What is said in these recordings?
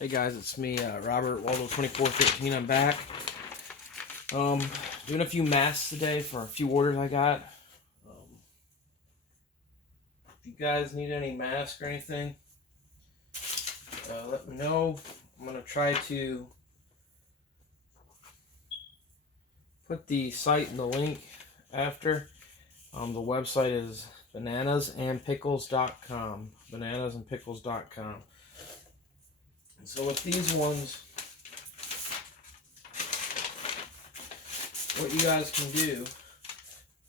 Hey guys, it's me, Robert Waldo 2413. I'm back. Doing a few masks today for a few orders I got. If you guys need any masks or anything, let me know. I'm gonna try to put the site and the link after. The website is bananasandpickles.com. Bananasandpickles.com. So with these ones, what you guys can do is,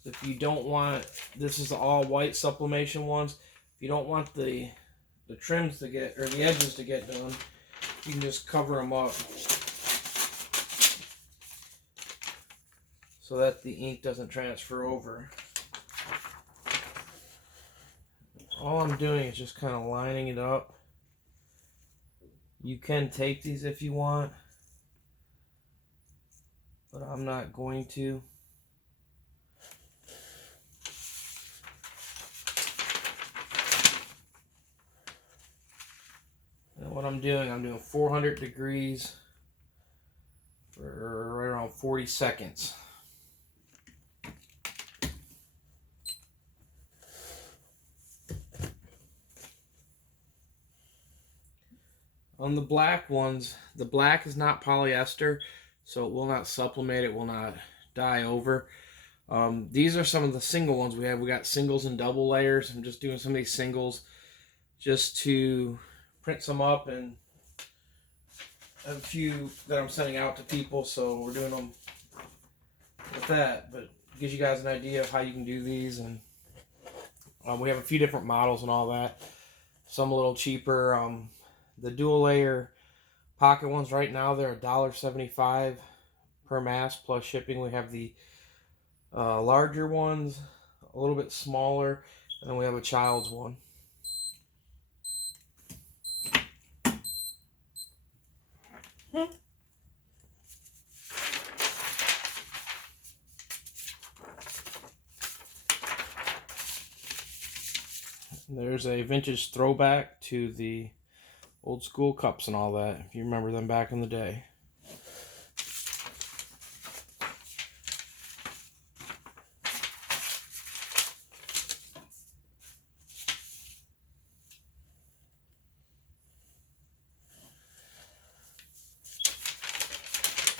if you don't want, this is the all white sublimation ones. If you don't want the trims to get, or the edges to get done, you can just cover them up so that the ink doesn't transfer over. All I'm doing is just kind of lining it up. You can tape these if you want, but I'm not going to. And what I'm doing 400 degrees for right around 40 seconds. On the black ones, the black is not polyester, so it will not sublimate, it will not dye over. These are some of the single ones we have. We got singles and double layers. I'm just doing some of these singles just to print some up, and I have a few that I'm sending out to people, so we're doing them with that. But it gives you guys an idea of how you can do these, and we have a few different models and all that. Some a little cheaper. The dual layer pocket ones right now, they're $1.75 per mask plus shipping. We have the larger ones, a little bit smaller, and then we have a child's one. There's a vintage throwback to the old school cups and all that, if you remember them back in the day.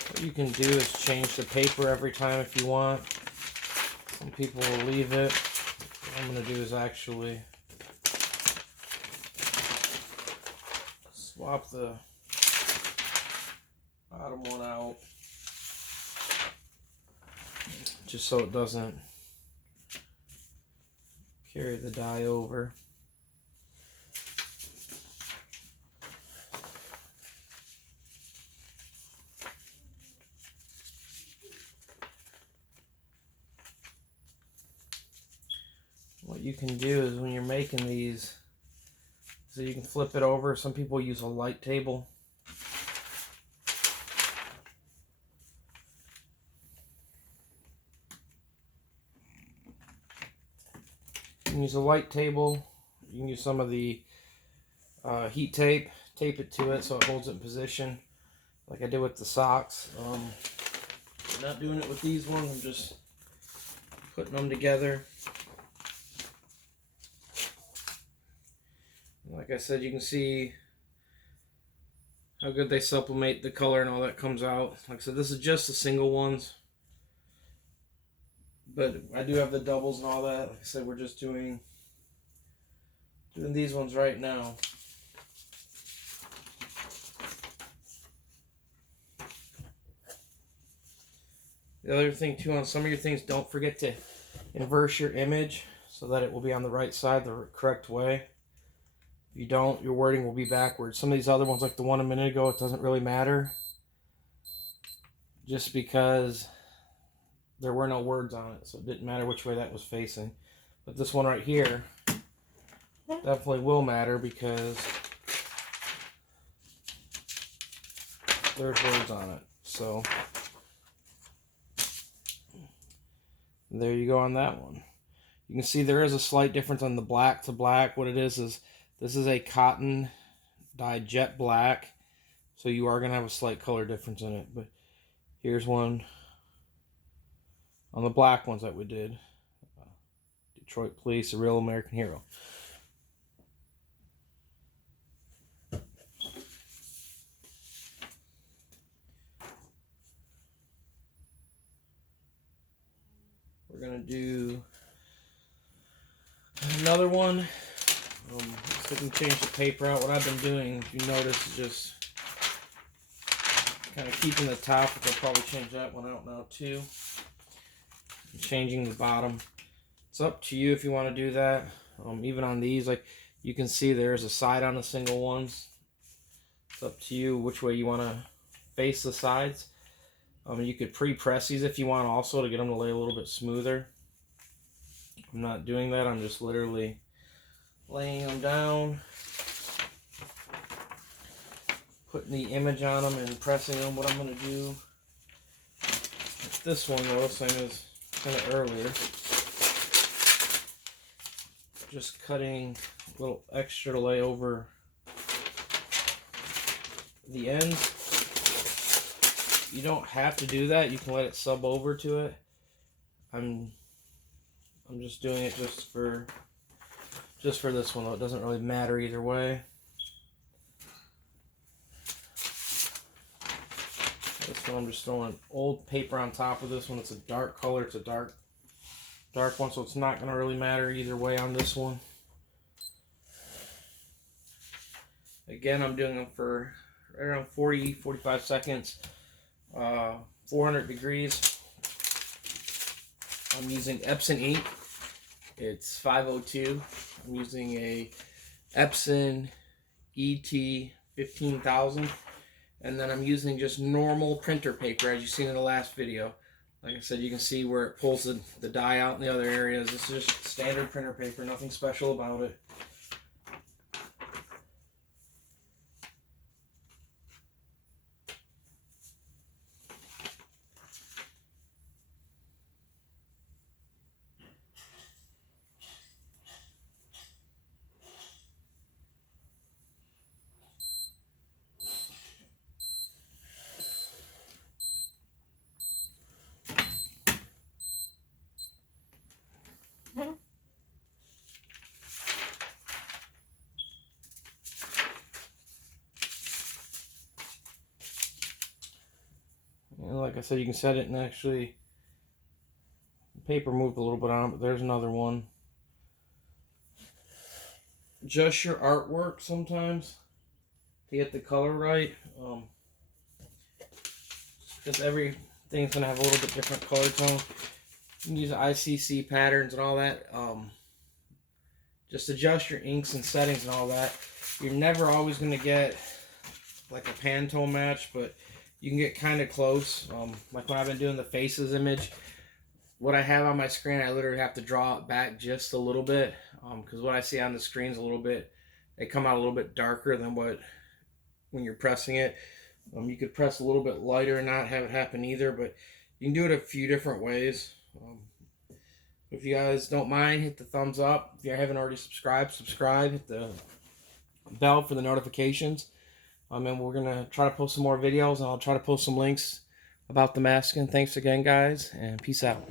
What you can do is change the paper every time if you want. Some people will leave it. What I'm going to do is actually swap the bottom one out, just so it doesn't carry the dye over. What you can do is, when you're making these, so you can flip it over. Some people use a light table. You can use a light table. You can use some of the heat tape. Tape it to it so it holds it in position, like I did with the socks. I'm not doing it with these ones. I'm just putting them together. Like I said, you can see how good they sublimate, the color and all that comes out. Like I said, this is just the single ones, but I do have the doubles and all that. Like I said, we're just doing these ones right now. The other thing too, on some of your things, don't forget to inverse your image so that it will be on the right side the correct way. If you don't, your wording will be backwards. Some of these other ones, like the one a minute ago, it doesn't really matter, just because there were no words on it, so it didn't matter which way that was facing. But this one right here definitely will matter, because there's words on it. So there you go on that one. You can see there is a slight difference on the black to black. What it is this is a cotton dyed jet black, So you are going to have a slight color difference in it. But here's one on the black ones that we did. Detroit Police, A Real American Hero. We're going to do another one. So we can change the paper out. What I've been doing, if you notice, is just kind of keeping the top, which I'll probably change that one out now too. And changing the bottom. It's up to you if you want to do that. Even on these, like you can see there's a side on the single ones. It's up to you which way you want to face the sides. You could pre-press these if you want also to get them to lay a little bit smoother. I'm not doing that. I'm just literally laying them down, putting the image on them and pressing them. What I'm going to do with this one though, same as kind of earlier, just cutting a little extra to lay over the end. You don't have to do that. You can let it sub over to it. I'm just doing it just for this one though. It doesn't really matter either way. This one I'm just throwing old paper on top of this one. It's a dark color. It's a dark one, so it's not going to really matter either way on this one. Again, I'm doing them for right around 40-45 seconds. 400 degrees. I'm using Epson ink. It's 502. I'm using a Epson ET 15000. And then I'm using just normal printer paper, as you've seen in the last video. Like I said, you can see where it pulls the dye out in the other areas. This is just standard printer paper, nothing special about it. And like I said, you can set it and actually, the paper moved a little bit on it, but there's another one. Just your artwork sometimes to get the color right. Because everything's going to have a little bit different color tone. You can use ICC patterns and all that. Just adjust your inks and settings and all that. You're never always going to get like a Pantone match, but you can get kind of close. Like when I've been doing the faces image, what I have on my screen, I literally have to draw it back just a little bit, because what I see on the screen is a little bit, they come out a little bit darker than what when you're pressing it. You could press a little bit lighter and not have it happen either, but you can do it a few different ways. If you guys don't mind, hit the thumbs up. If you haven't already subscribed, hit the bell for the notifications. And we're going to try to post some more videos, and I'll try to post some links about the masking. Thanks again, guys, and peace out.